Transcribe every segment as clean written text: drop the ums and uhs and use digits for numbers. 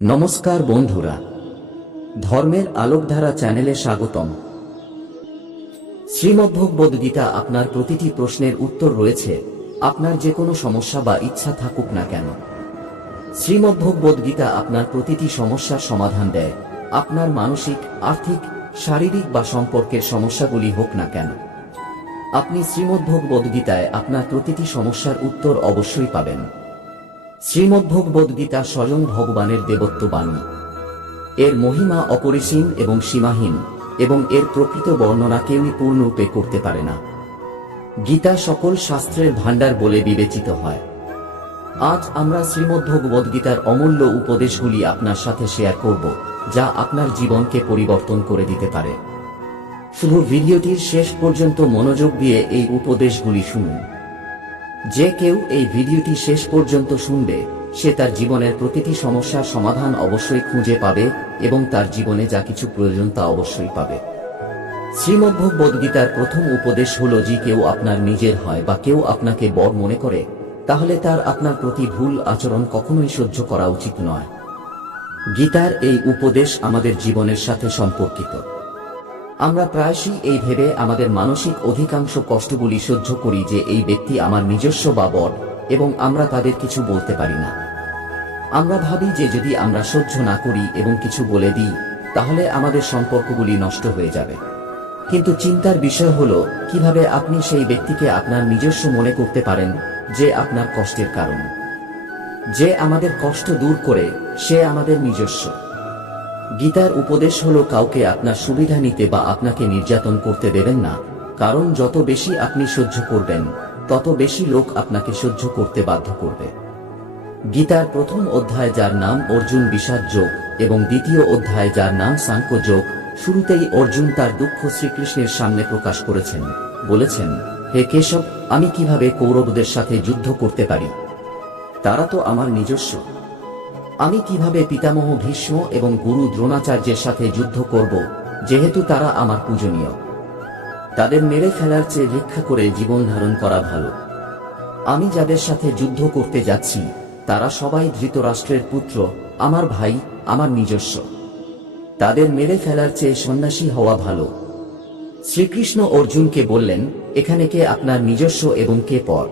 নমস্কার বন্ধুরা, ধর্মের আলোকধারা চ্যানেলে স্বাগতম। শ্রীমদ্ভগবদ্গীতা আপনার প্রতিটি প্রশ্নের উত্তর রয়েছে, আপনার যে কোনো সমস্যা বা ইচ্ছা থাকুক না কেন। শ্রীমদ্ভগবদ্গীতা আপনার প্রতিটি সমস্যার সমাধান দেয়, আপনার মানসিক, আর্থিক, শারীরিক বা সম্পর্কের সমস্যাগুলি হোক না কেন। আপনি শ্রীমদ্ভগবদ্গীতায় আপনার প্রতিটি সমস্যার উত্তর অবশ্যই পাবেন। শ্রীমদ্ভগবদ্গীতা স্বয়ং ভগবানের দেবত্ব বাণী। এর মহিমা অপরিসীম এবং সীমাহীন, এবং এর প্রকৃত বর্ণনা কেউই পূর্ণরূপে করতে পারে না। গীতা সকল শাস্ত্রের ভাণ্ডার বলে বিবেচিত হয়। আজ আমরা শ্রীমদ্ভগবদ্গীতার অমূল্য উপদেশগুলি আপনার সাথে শেয়ার করব, যা আপনার জীবনকে পরিবর্তন করে দিতে পারে। শুধু ভিডিওটির শেষ পর্যন্ত মনোযোগ দিয়ে এই উপদেশগুলি শুনুন। যে কেউ এই ভিডিওটি শেষ পর্যন্ত শুনবে, সে তার জীবনের প্রতিটি সমস্যার সমাধান অবশ্যই খুঁজে পাবে এবং তার জীবনে যা কিছু প্রয়োজন তা অবশ্যই পাবে। শ্রীমদ্ভগবদ্গীতার প্রথম উপদেশ হল, যে কেউ আপনার নিজের হয় বা কেউ আপনাকে বড় মনে করে, তাহলে তার আপনার প্রতি ভুল আচরণ কখনোই সহ্য করা উচিত নয়। গীতার এই উপদেশ আমাদের জীবনের সাথে সম্পর্কিত। আমরা প্রায়শই এই ভেবে আমাদের মানসিক অধিকাংশ কষ্টগুলি সহ্য করি যে এই ব্যক্তি আমার নিজস্ব বা বড়, এবং আমরা তাদের কিছু বলতে পারি না। আমরা ভাবি যে যদি আমরা সহ্য না করি এবং কিছু বলে দিই, তাহলে আমাদের সম্পর্কগুলি নষ্ট হয়ে যাবে। কিন্তু চিন্তার বিষয় হল, কিভাবে আপনি সেই ব্যক্তিকে আপনার নিজস্ব মনে করতে পারেন, যে আপনার কষ্টের কারণ। যে আমাদের কষ্ট দূর করে, সে আমাদের নিজস্ব। গীতার উপদেশ হল, কাউকে আপনার সুবিধা নিতে বা আপনাকে নির্যাতন করতে দেবেন না, কারণ যত বেশি আপনি সহ্য করবেন, তত বেশি লোক আপনাকে সহ্য করতে বাধ্য করবে। গীতার প্রথম অধ্যায়, যার নাম অর্জুন বিষাদ যোগ, এবং দ্বিতীয় অধ্যায়, যার নাম সাংখ্য যোগ, শুরুতেই অর্জুন তার দুঃখ শ্রীকৃষ্ণের সামনে প্রকাশ করেছেন। বলেছেন, হে কেশব, আমি কিভাবে কৌরবদের সাথে যুদ্ধ করতে পারি? তারা তো আমার নিজস্ব। আমি কিভাবে পিতামহ ভীষ্ম এবং গুরু দ্রোণাচার্যের সাথে যুদ্ধ করব, যেহেতু তারা আমার পূজনীয়? তাদের মেরে ফেলার চেয়ে ভিক্ষা করে জীবন ধারণ করা ভালো। আমি যাদের সাথে যুদ্ধ করতে যাচ্ছি, তারা সবাই ধৃতরাষ্ট্রের পুত্র, আমার ভাই, আমার নিজস্ব। তাদের মেরে ফেলার চেয়ে সন্ন্যাসী হওয়া ভালো। শ্রীকৃষ্ণ অর্জুনকে বললেন, এখানে কে আপনার নিজস্ব এবং কে পর?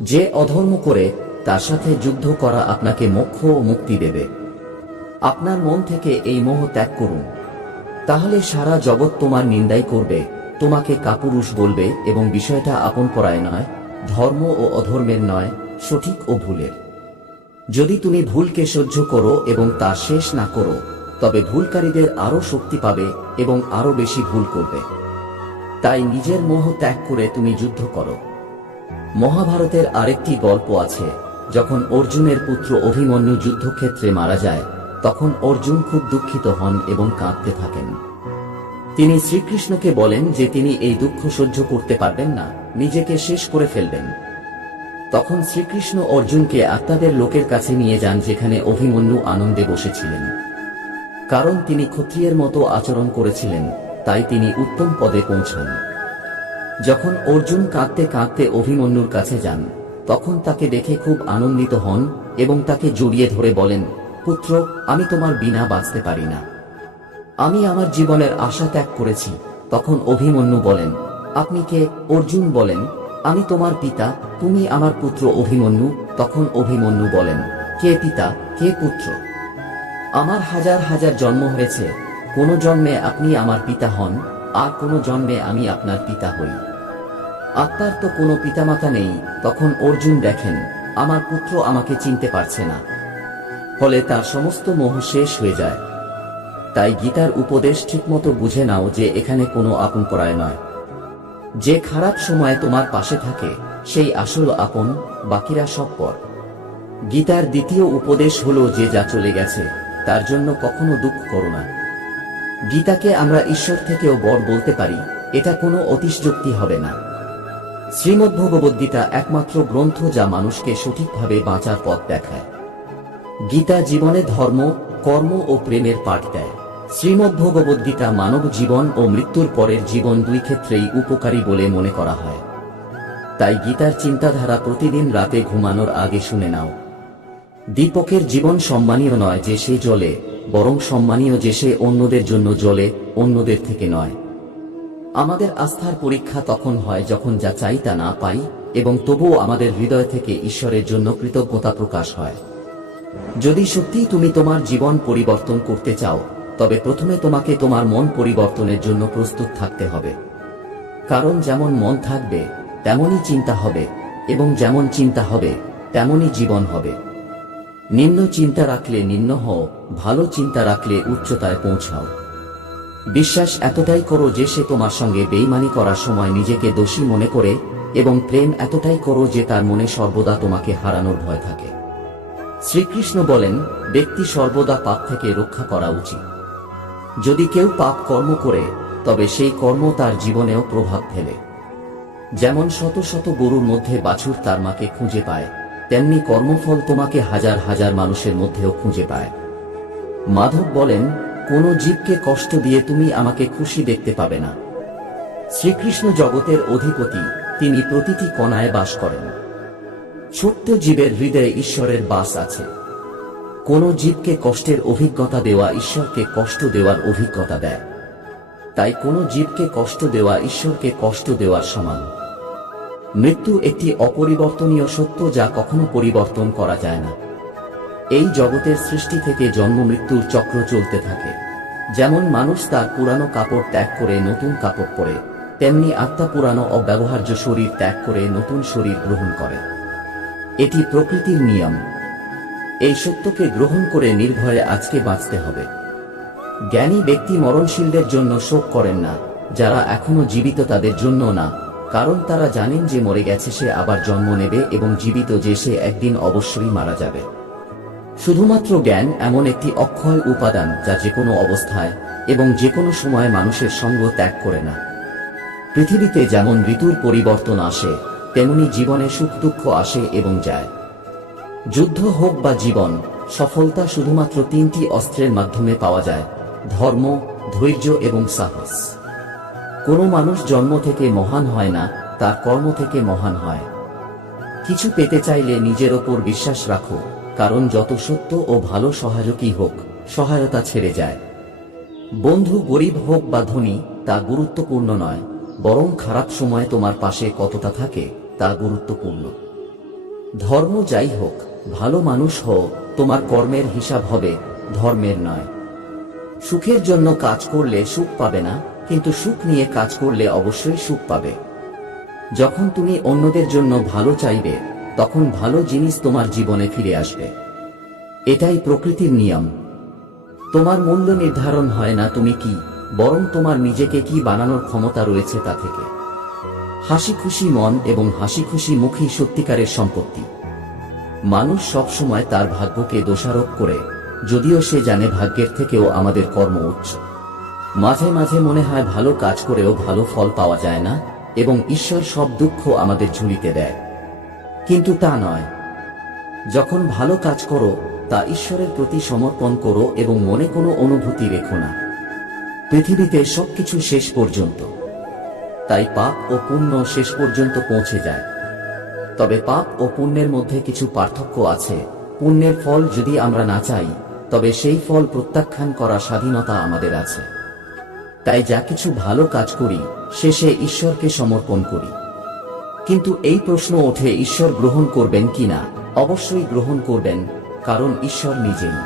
যে অধর্ম করে, তার সাথে যুদ্ধ করা আপনাকে মোক্ষ ও মুক্তি দেবে। আপনার মন থেকে এই মোহ ত্যাগ করুন, তাহলে সারা জগৎ তোমার নিন্দাই করবে, তোমাকে কাপুরুষ বলবে, এবং বিষয়টা আপন করায় নয়, ধর্ম ও অধর্মের নয়, সঠিক ও ভুলের। যদি তুমি ভুলকে সহ্য করো এবং তা শেষ না করো, তবে ভুলকারীদের আরো শক্তি পাবে এবং আরো বেশি ভুল করবে। তাই নিজের মোহ ত্যাগ করে তুমি যুদ্ধ করো। মহাভারতের আরেকটি গল্প আছে, যখন অর্জুনের পুত্র অভিমন্যু যুদ্ধক্ষেত্রে মারা যায়, তখন অর্জুন খুব দুঃখিত হন এবং কাঁদতে থাকেন। তিনি শ্রীকৃষ্ণকে বলেন যে তিনি এই দুঃখ সহ্য করতে পারবেন না, নিজেকে শেষ করে ফেলবেন। তখন শ্রীকৃষ্ণ অর্জুনকে আত্মাদের লোকের কাছে নিয়ে যান, যেখানে অভিমন্যু আনন্দে বসেছিলেন। কারণ তিনি ক্ষত্রিয়ের মতো আচরণ করেছিলেন, তাই তিনি উত্তম পদে পৌঁছান। যখন অর্জুন কাঁদতে কাঁদতে অভিমন্যুর কাছে যান, তখন তাকে দেখে খুব আনন্দিত হন এবং তাকে জড়িয়ে ধরে বলেন, পুত্র, আমি তোমার বিনা বাঁচতে পারি না। আমি আমার জীবনের আশা ত্যাগ করেছি। তখন অভিমন্যু বলেন, আপনি কে? অর্জুন বলেন, আমি তোমার পিতা, তুমি আমার পুত্র অভিমন্যু। তখন অভিমন্যু বলেন, কে পিতা, কে পুত্র? আমার হাজার হাজার জন্ম হয়েছে, কোন জন্মে আপনি আমার পিতা হন, আর কোন জন্মে আমি আপনার পিতা হই। আত্মার তো কোনো পিতামাতা নেই। তখন অর্জুন দেখেন, আমার পুত্র আমাকে চিনতে পারছে না, ফলে তার সমস্ত মোহ শেষ হয়ে যায়। তাই গীতার উপদেশ ঠিকমতো বুঝে নাও যে এখানে কোনো আপন পরায় নয়। যে খারাপ সময়ে তোমার পাশে থাকে, সেই আসল আপন, বাকিরা সব পর। গীতার দ্বিতীয় উপদেশ হল, যে যা চলে গেছে, তার জন্য কখনো দুঃখ করো না। গীতাকে আমরা ঈশ্বর থেকেও বড় বলতে পারি, এটা কোনো অতিশযোক্তি হবে না। শ্রীমদ্ভগবদ্গীতা একমাত্র গ্রন্থ যা মানুষকে সঠিকভাবে বাঁচার পথ দেখায়। গীতা জীবনে ধর্ম, কর্ম ও প্রেমের পাঠ দেয়। শ্রীমদ্ভগবদ্গীতা মানব জীবন ও মৃত্যুর পরের জীবন দুই ক্ষেত্রেই উপকারী বলে মনে করা হয়। তাই গীতার চিন্তাধারা প্রতিদিন রাতে ঘুমানোর আগে শুনে নাও। দীপকের জীবন সম্মানীয় নয় যে সে জ্বলে, বরং সম্মানীয় যে সে অন্যদের জন্য জ্বলে, অন্যদের থেকে নয়। আমাদের আস্থার পরীক্ষা তখন হয় যখন যা চাই তা না পাই, এবং তবুও আমাদের হৃদয় থেকে ঈশ্বরের জন্য কৃতজ্ঞতা প্রকাশ হয়। যদি সত্যিই তুমি তোমার জীবন পরিবর্তন করতে চাও, তবে প্রথমে তোমাকে তোমার মন পরিবর্তনের জন্য প্রস্তুত থাকতে হবে। কারণ যেমন মন থাকবে তেমনই চিন্তা হবে, এবং যেমন চিন্তা হবে তেমনই জীবন হবে। নিম্ন চিন্তা রাখলে নিম্ন হও, ভালো চিন্তা রাখলে উচ্চতায় পৌঁছাও। বিশ্বাস এতটাই করো যে সে তোমার সঙ্গে বেইমানি করার সময় নিজেকে দোষী মনে করে, এবং প্রেম এতটাই করো যে তার মনে সর্বদা তোমাকে হারানোর ভয় থাকে। শ্রীকৃষ্ণ বলেন, ব্যক্তি সর্বদা পাপ থেকে রক্ষা করা উচিত। যদি কেউ পাপ কর্ম করে, তবে সেই কর্ম তার জীবনেও প্রভাব ফেলে। যেমন শত শত গরুর মধ্যে বাছুর তার মাকে খুঁজে পায়, তেমনি কর্মফল তোমাকে হাজার হাজার মানুষের মধ্যেও খুঁজে পায়। মাধব বলেন, কোনো জীবকে কষ্ট দিয়ে তুমি আমাকে খুশি দেখতে পাবে না। শ্রীকৃষ্ণ জগতের অধিপতি, তিনি প্রতিটি কণায় বাস করেন। ছোট্ট জীবের হৃদয়ে ঈশ্বরের বাস আছে। কোনো জীবকে কষ্টের অভিজ্ঞতা দেওয়া ঈশ্বরকে কষ্ট দেওয়ার অভিজ্ঞতা দেয়। তাই কোনো জীবকে কষ্ট দেওয়া ঈশ্বরকে কষ্ট দেওয়ার সমান। মৃত্যু একটি অপরিবর্তনীয় সত্য যা কখনো পরিবর্তন করা যায় না। এই জগতের সৃষ্টি থেকে জন্ম মৃত্যুর চক্র চলতে থাকে। যেমন মানুষ তার পুরানো কাপড় ত্যাগ করে নতুন কাপড় পরে, তেমনি আত্মা পুরানো অব্যবহার্য শরীর ত্যাগ করে নতুন শরীর গ্রহণ করে। এটি প্রকৃতির নিয়ম। এই সত্যকে গ্রহণ করে নির্ভয়ে আজকে বাঁচতে হবে। জ্ঞানী ব্যক্তি মরণশীলদের জন্য শোক করেন না, যারা এখনো জীবিত তাদের জন্য না, কারণ তারা জানেন যে মরে গেছে সে আবার জন্ম নেবে, এবং জীবিত যে সে একদিন অবশ্যই মারা যাবে। শুধুমাত্র জ্ঞান এমন একটি অক্ষয় উপাদান যা যে কোনো অবস্থায় এবং যে কোনো সময় মানুষের সঙ্গ ত্যাগ করে না। পৃথিবীতে যেমন ঋতুর পরিবর্তন আসে, তেমনি জীবনে সুখ দুঃখ আসে এবং যায়। যুদ্ধ হোক বা জীবন, সফলতা শুধুমাত্র তিনটি অস্ত্রের মাধ্যমে পাওয়া যায়: ধর্ম, ধৈর্য এবং সাহস। কোনো মানুষ জন্ম থেকে মহান হয় না, তার কর্ম থেকে মহান হয়। কিছু পেতে চাইলে নিজের ওপর বিশ্বাস রাখো, কারণ যত সত্য ও ভালো সহায়কই হোক, সহায়তা ছেড়ে যায়। বন্ধু গরিব হোক বা ধনী তা গুরুত্বপূর্ণ নয়, বরং খারাপ সময় তোমার পাশে কতটা থাকে তা গুরুত্বপূর্ণ। ধর্ম যাই হোক, ভালো মানুষ হও, তোমার কর্মের হিসাব হবে, ধর্মের নয়। সুখের জন্য কাজ করলে সুখ পাবে না, কিন্তু সুখ নিয়ে কাজ করলে অবশ্যই সুখ পাবে। যখন তুমি অন্যদের জন্য ভালো চাইবে, তখন ভালো জিনিস তোমার জীবনে ফিরে আসবে। এটাই প্রকৃতির নিয়ম। তোমার মূল্য নির্ধারণ হয় না তুমি কি, বরং তোমার নিজেকে কি বানানোর ক্ষমতা রয়েছে তা থেকে। হাসি খুশি মন এবং হাসি খুশি মুখই সত্যিকারের সম্পত্তি। মানুষ সবসময় তার ভাগ্যকে দোষারোপ করে, যদিও সে জানে ভাগ্যের থেকেও আমাদের কর্ম উচ্চ। মাঝে মাঝে মনে হয় ভালো কাজ করেও ভালো ফল পাওয়া যায় না, এবং ঈশ্বর সব দুঃখ আমাদের ঝুলিতে দেয়। কিন্তু তা নয়। যখন ভালো কাজ করো, তা ঈশ্বরের প্রতি সমর্পণ করো এবং মনে কোনো অনুভূতি রেখো না। পৃথিবীতে সবকিছু শেষ পর্যন্ত, তাই পাপ ও পুণ্য শেষ পর্যন্ত পৌঁছে যায়। তবে পাপ ও পুণ্যের মধ্যে কিছু পার্থক্য আছে। পুণ্যের ফল যদি আমরা না চাই, তবে সেই ফল প্রত্যাখ্যান করার স্বাধীনতা আমাদের আছে। তাই যা কিছু ভালো কাজ করি, শেষে ঈশ্বরকে সমর্পণ করি। কিন্তু এই প্রশ্ন ওঠে, ঈশ্বর গ্রহণ করবেন কিনা? অবশ্যই গ্রহণ করবেন, কারণ ঈশ্বর নিজেই।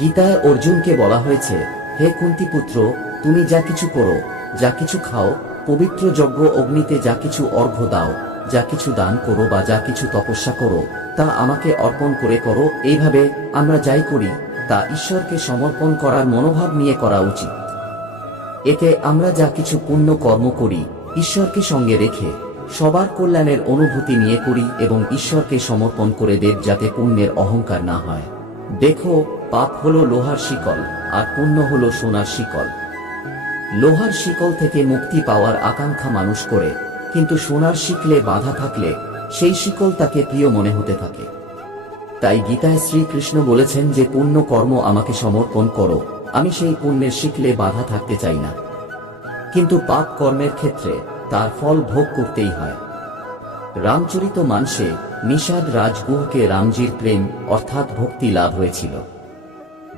গীতায় অর্জুনকে বলা হয়েছে, হে কুন্তিপুত্র, তুমি যা কিছু করো, যা কিছু খাও, পবিত্র যজ্ঞ অগ্নিতে যা কিছু অর্ঘ্য দাও, যা কিছু দান করো বা যা কিছু তপস্যা করো, তা আমাকে অর্পণ করে করো। এইভাবে আমরা যাই করি, তা ঈশ্বরকে সমর্পণ করার মনোভাব নিয়ে করা উচিত। এতে আমরা যা কিছু পুণ্য কর্ম করি, ঈশ্বরকে সঙ্গে রেখে সবার কল্যাণের অনুভূতি নিয়ে করি এবং ঈশ্বরকে সমর্পণ করে দেব, যাতে পুণ্যের অহংকার না হয়। দেখো, পাপ হলো লোহার শিকল, আর পুণ্য হলো সোনার শিকল। লোহার শিকল থেকে মুক্তি পাওয়ার আকাঙ্ক্ষা মানুষ করে, কিন্তু সোনার শিকলে বাধা থাকলে সেই শিকল তাকে প্রিয় মনে হতে থাকে। তাই গীতায় শ্রীকৃষ্ণ বলেছেন যে পুণ্য কর্ম আমাকে সমর্পণ করো, আমি সেই পুণ্যের শিকলে বাধা থাকতে চাই না। কিন্তু পাপ কর্মের ক্ষেত্রে তার ফল ভোগ করতেই হয়। রামচরিত মানসে নিষাদ রাজগুহকে রামজির প্রেম অর্থাৎ ভক্তি লাভ হয়েছিল।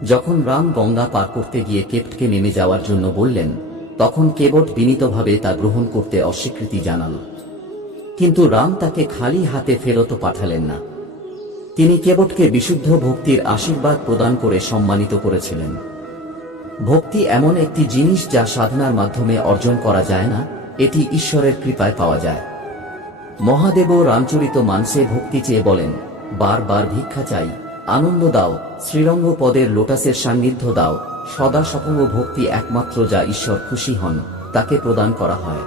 যখন রাম গঙ্গা পার করতে গিয়ে কেবটকে নেমে যাওয়ার জন্য বললেন, তখন কেবট বিনীতভাবে তা গ্রহণ করতে অস্বীকৃতি জানাল। কিন্তু রাম তাকে খালি হাতে ফেরত পাঠালেন না। তিনি কেবটকে বিশুদ্ধ ভক্তির আশীর্বাদ প্রদান করে সম্মানিত করেছিলেন। ভক্তি এমন একটি জিনিস যা সাধনার মাধ্যমে অর্জন করা যায় না, এটি ঈশ্বরের কৃপায় পাওয়া যায়। মহাদেবও রামচরিত মানসে ভক্তি চেয়ে বলেন, বারবার ভিক্ষা চাই, আনন্দ দাও, শ্রীরঙ্গ পদের লোটাসের সান্নিধ্য দাও। সদা সপঙ্গ ভক্তি একমাত্র যা ঈশ্বর খুশি হন তাকে প্রদান করা হয়।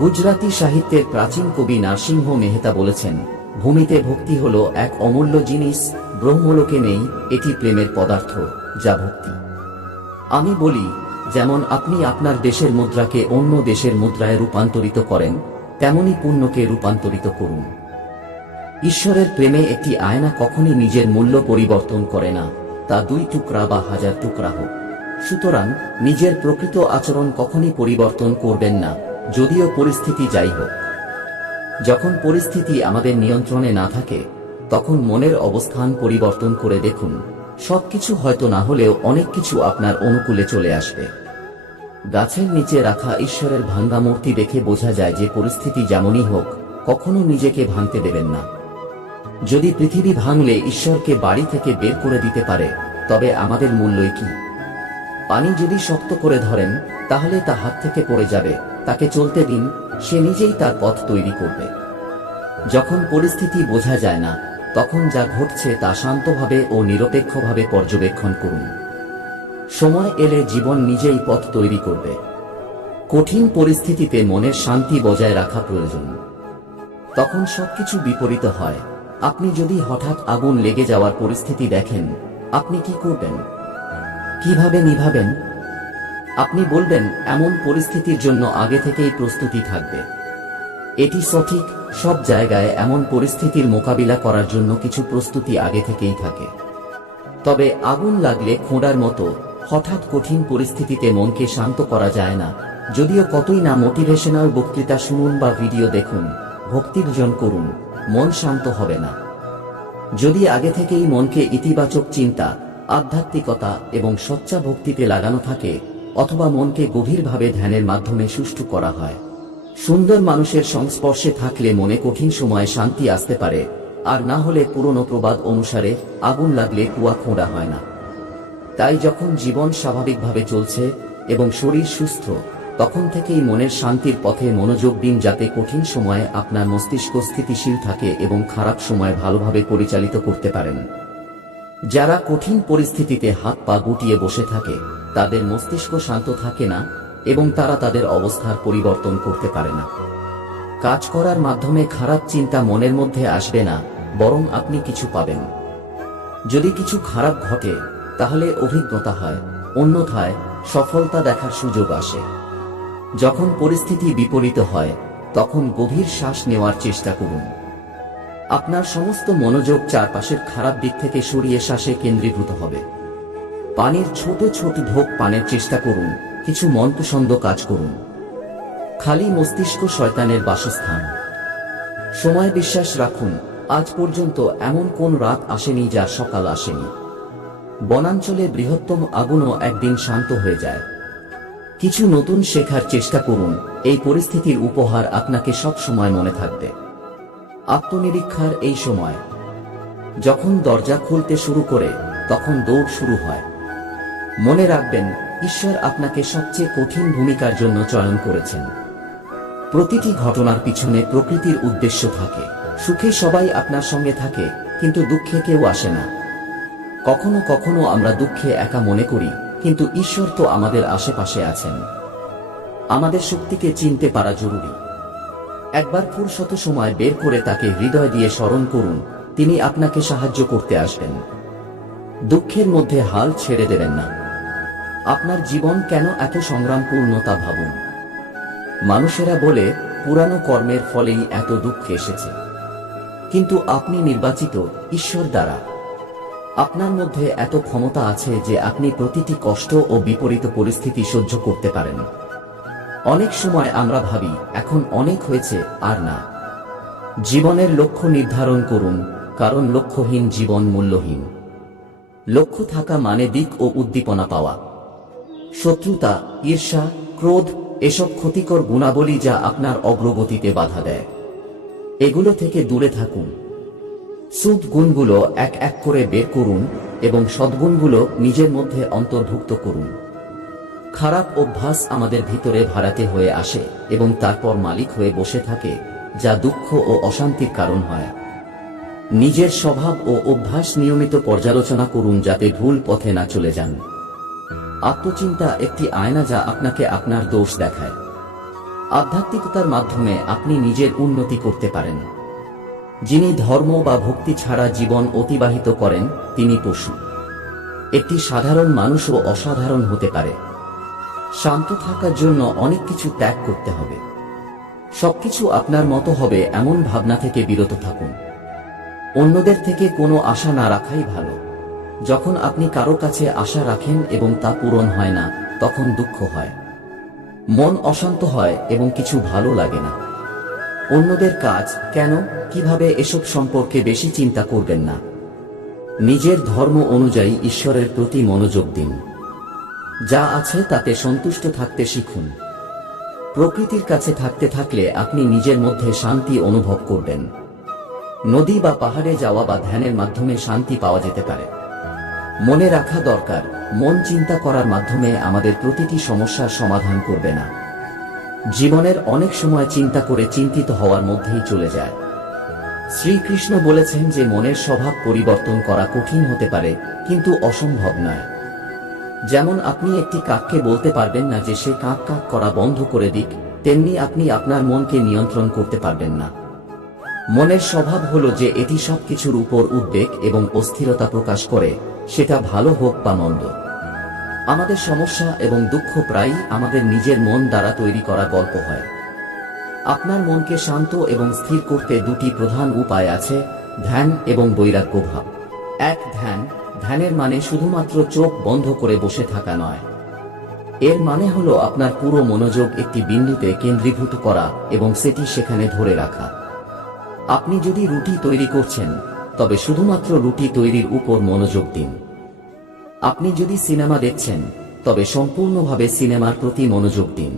গুজরাতি সাহিত্যের প্রাচীন কবি নরসিংহ মেহতা বলেছেন, ভূমিতে ভক্তি হল এক অমূল্য জিনিস, ব্রহ্মলোকে নেই, এটি প্রেমের পদার্থ যা ভক্তি। আমি বলি, যেমন আপনি আপনার দেশের মুদ্রাকে অন্য দেশের মুদ্রায় রূপান্তরিত করেন, তেমনি পুণ্যকে রূপান্তরিত করুন। ঈশ্বরের প্রেমে একটি আয়না কখনই নিজের মূল্য পরিবর্তন করে না, তা 2 টুকরা বা 1000 টুকরা হোক। সুতরাং নিজের প্রকৃত আচরণ কখনই পরিবর্তন করবেন না, যদিও পরিস্থিতি যাই হোক। যখন পরিস্থিতি আমাদের নিয়ন্ত্রণে না থাকে, তখন মনের অবস্থান পরিবর্তন করে দেখুন, সবকিছু হয়তো না হলেও অনেক কিছু আপনার অনুকূলে চলে আসবে। গাছের নিচে রাখা ঈশ্বরের ভাঙ্গা মূর্তি দেখে বোঝা যায় যে পরিস্থিতি যেমনই হোক, কখনো নিজেকে ভাঙতে দেবেন না। যদি পৃথিবী ভাঙলে ঈশ্বরকে বাড়ি থেকে বের করে দিতে পারে, তবে আমাদের মূল্যই কি? পানি যদি শক্ত করে ধরেন, তাহলে তা হাত থেকে পড়ে যাবে, তাকে চলতে দিন, সে নিজেই তার পথ তৈরি করবে। যখন পরিস্থিতি বোঝা যায় না, তখন যা ঘটছে তা শান্তভাবে ও নিরপেক্ষভাবে পর্যবেক্ষণ করুন। সময় এলে জীবন নিজেই পথ তৈরি করবে। কঠিন পরিস্থিতিতে মনের শান্তি বজায় রাখা প্রয়োজন। তখন সবকিছু বিপরীত হয়। আপনি যদি হঠাৎ আগুন লেগে যাওয়ার পরিস্থিতি দেখেন, আপনি কি করবেন? কিভাবে নিভাবেন? আপনি বলবেন, এমন পরিস্থিতির জন্য আগে থেকেই প্রস্তুতি থাকবে। এটি সঠিক, সব জায়গায় এমন পরিস্থিতির মোকাবিলা করার জন্য কিছু প্রস্তুতি আগে থেকেই থাকে। তবে আগুন লাগলে খোঁড়ার মতো হঠাৎ কঠিন পরিস্থিতিতে মনকে শান্ত করা যায় না। যদিও কতই না মোটিভেশনাল বক্তৃতা শুনুন বা ভিডিও দেখুন, ভক্তিভজন করুন, মন শান্ত হবে না। যদি আগে থেকেই মনকে ইতিবাচক চিন্তা, আধ্যাত্মিকতা এবং সচ্চা ভক্তিতে লাগানো থাকে, অথবা মনকে গভীরভাবে ধ্যানের মাধ্যমে সুষ্ঠু করা হয়। সুন্দর মানুষের সংস্পর্শে থাকলে মনে কঠিন সময়ে শান্তি আসতে পারে, আর না হলে পুরনো প্রবাদ অনুসারে আগুন লাগলে কুয়া খোঁড়া হয় না। তাই যখন জীবন স্বাভাবিকভাবে চলছে এবং শরীর সুস্থ, তখন থেকেই মনের শান্তির পথে মনোযোগ দিন, যাতে কঠিন সময়ে আপনার মস্তিষ্ক স্থিতিশীল থাকে এবং খারাপ সময় ভালোভাবে পরিচালিত করতে পারেন। যারা কঠিন পরিস্থিতিতে হাত পা গুটিয়ে বসে থাকে, তাদের মস্তিষ্ক শান্ত থাকে না এবং তারা তাদের অবস্থার পরিবর্তন করতে পারে না। কাজ করার মাধ্যমে খারাপ চিন্তা মনের মধ্যে আসবে না, বরং আপনি কিছু পাবেন। যদি কিছু খারাপ ঘটে, তাহলে অভিজ্ঞতা হয়, অন্যথায় সফলতা দেখার সুযোগ আসে। যখন পরিস্থিতি বিপরীত হয়, তখন গভীর শ্বাস নেওয়ার চেষ্টা করুন। আপনার সমস্ত মনোযোগ চারপাশের খারাপ দিক থেকে সরিয়ে শ্বাসে কেন্দ্রীভূত হবে। পানির ছোট ছোট ঢোক পানের চেষ্টা করুন, কিছু মনপসন্দ কাজ করুন। খালি মস্তিষ্ক শয়তানের বাসস্থান। সময় বিশ্বাস রাখুন, আজ পর্যন্ত এমন কোন রাত আসেনি যা সকাল আসেনি। বনাঞ্চলে বৃহত্তম আগুনও একদিন শান্ত হয়ে যায়। কিছু নতুন শেখার চেষ্টা করুন, এই পরিস্থিতির উপহার আপনাকে সব সময় মনে থাকবে। আত্মনিরীক্ষার এই সময়, যখন দরজা খুলতে শুরু করে, তখন দৌড় শুরু হয়। মনে রাখবেন, ঈশ্বর আপনাকে সবচেয়ে কঠিন ভূমিকার জন্য চয়ন করেছেন। প্রতিটি ঘটনার পিছনে প্রকৃতির উদ্দেশ্য থাকে। সুখে সবাই আপনার সঙ্গে থাকে, কিন্তু দুঃখে কেউ আসে না। কখনো কখনো আমরা দুঃখে একা মনে করি, কিন্তু ঈশ্বর তো আমাদের আশেপাশে আছেন। আমাদের শক্তিকে চিনতে পারা জরুরি। একবার ফুরসত সময় বের করে তাকে হৃদয় দিয়ে স্মরণ করুন, তিনি আপনাকে সাহায্য করতে আসবেন। দুঃখের মধ্যে হাল ছেড়ে দেবেন না। আপনার জীবন কেন এত সংগ্রামপূর্ণ তা ভাবুন। মানুষেরা বলে, পুরানো কর্মের ফলেই এত দুঃখ এসেছে। কিন্তু আপনি নির্বাচিত ঈশ্বর দ্বারা। আপনার মধ্যে এত ক্ষমতা আছে যে আপনি প্রতিটি কষ্ট ও বিপরীত পরিস্থিতি সহ্য করতে পারেন। অনেক সময় আমরা ভাবি, এখন অনেক হয়েছে, আর না। জীবনের লক্ষ্য নির্ধারণ করুন, কারণ লক্ষ্যহীন জীবন মূল্যহীন। লক্ষ্য থাকা মানে দিক ও উদ্দীপনা পাওয়া। শত্রুতা, ঈর্ষা, ক্রোধ এসব ক্ষতিকর গুণাবলী যা আপনার অগ্রগতিতে বাধা দেয়। এগুলো থেকে দূরে থাকুন। সুদ গুণগুলো এক এক করে বের করুন এবং সদ্গুণগুলো নিজের মধ্যে অন্তর্ভুক্ত করুন। খারাপ অভ্যাস আমাদের ভিতরে ভাড়াটে হয়ে আসে এবং তারপর মালিক হয়ে বসে থাকে, যা দুঃখ ও অশান্তির কারণ হয়। নিজের স্বভাব ও অভ্যাস নিয়মিত পর্যালোচনা করুন যাতে ভুল পথে না চলে যান। আত্মচিন্তা একটি আয়না যা আপনাকে আপনার দোষ দেখায়। আধ্যাত্মিকতার মাধ্যমে আপনি নিজের উন্নতি করতে পারেন। যিনি ধর্ম বা ভক্তি ছাড়া জীবন অতিবাহিত করেন তিনি পশু। একটি সাধারণ মানুষও অসাধারণ হতে পারে। শান্ত থাকার জন্য অনেক কিছু ত্যাগ করতে হবে। সবকিছু আপনার মতো হবে এমন ভাবনা থেকে বিরত থাকুন। অন্যদের থেকে কোনো আশা না রাখাই ভালো। যখন আপনি কারো কাছে আশা রাখেন এবং তা পূরণ হয় না, তখন দুঃখ হয়, মন অশান্ত হয় এবং কিছু ভালো লাগে না। অন্যদের কাজ কেন, কিভাবে এসব সম্পর্কে বেশি চিন্তা করবেন না। নিজের ধর্ম অনুযায়ী ঈশ্বরের প্রতি মনোযোগ দিন। যা আছে তাতে সন্তুষ্ট থাকতে শিখুন। প্রকৃতির কাছে থাকতে থাকলে আপনি নিজের মধ্যে শান্তি অনুভব করবেন। নদী বা পাহাড়ে যাওয়া বা ধ্যানের মাধ্যমে শান্তি পাওয়া যেতে পারে। মনে রাখা দরকার, মন চিন্তা করার মাধ্যমে আমাদের প্রতিটি সমস্যার সমাধান করবে না। জীবনের অনেক সময় চিন্তা করে চিন্তিত হওয়ার মধ্যেই চলে যায়। শ্রীকৃষ্ণ বলেছেন যে মনের স্বভাব পরিবর্তন করা কঠিন হতে পারে, কিন্তু অসম্ভব নয়। যেমন আপনি একটি কাককে বলতে পারবেন না যে সে কাক কাক করা বন্ধ করে দিক, তেমনি আপনি আপনার মনকে নিয়ন্ত্রণ করতে পারবেন না। মনের স্বভাব হলো যে এটি সবকিছুর উপর উদ্বেগ এবং অস্থিরতা প্রকাশ করে, সেটা ভালো হোক বা মন্দ। আমাদের সমস্যা এবং দুঃখ প্রায়ই আমাদের নিজের মন দ্বারা তৈরি করা গল্প হয়। আপনার মনকে শান্ত এবং স্থির করতে দুটি প্রধান উপায় আছে: ধ্যান এবং বৈরাগ্য ভাব। এক, ধ্যানের মানে শুধুমাত্র চোখ বন্ধ করে বসে থাকা নয়। এর মানে হলো আপনার পুরো মনোযোগ একটি বিন্দুতে কেন্দ্রীভূত করা এবং সেটি সেখানে ধরে রাখা। আপনি যদি রুটি তৈরি করছেন, তবে শুধুমাত্র রুটি তৈরির উপর মনোযোগ দিন। আপনি যদি সিনেমা দেখছেন, তবে সম্পূর্ণভাবে সিনেমার প্রতি মনোযোগ দিন।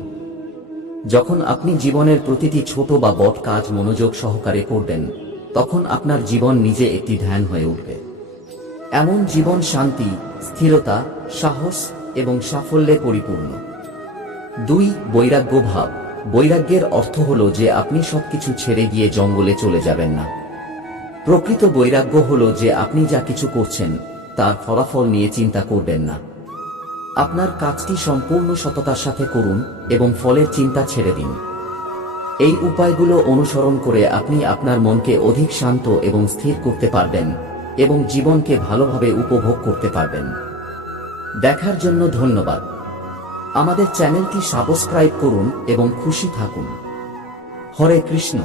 যখন আপনি জীবনের প্রতিটি ছোট বা বড় কাজ মনোযোগ সহকারে করবেন, তখন আপনার জীবন নিজে একটি ধ্যান হয়ে উঠবে। এমন জীবন শান্তি, স্থিরতা, সাহস এবং সাফল্যে পরিপূর্ণ। 2, বৈরাগ্য ভাব। বৈরাগ্যের অর্থ হলো যে আপনি সবকিছু ছেড়ে গিয়ে জঙ্গলে চলে যাবেন না। প্রকৃত বৈরাগ্য হলো যে আপনি যা কিছু করছেন তার ফলাফল নিয়ে চিন্তা করবেন না। আপনার কাজটি সম্পূর্ণ সততার সাথে করুন এবং ফলের চিন্তা ছেড়ে দিন। এই উপায়গুলো অনুসরণ করে আপনি আপনার মনকে অধিক শান্ত এবং স্থির করতে পারবেন এবং জীবনকে ভালোভাবে উপভোগ করতে পারবেন। দেখার জন্য ধন্যবাদ। আমাদের চ্যানেলটি সাবস্ক্রাইব করুন এবং খুশি থাকুন। হরে কৃষ্ণ।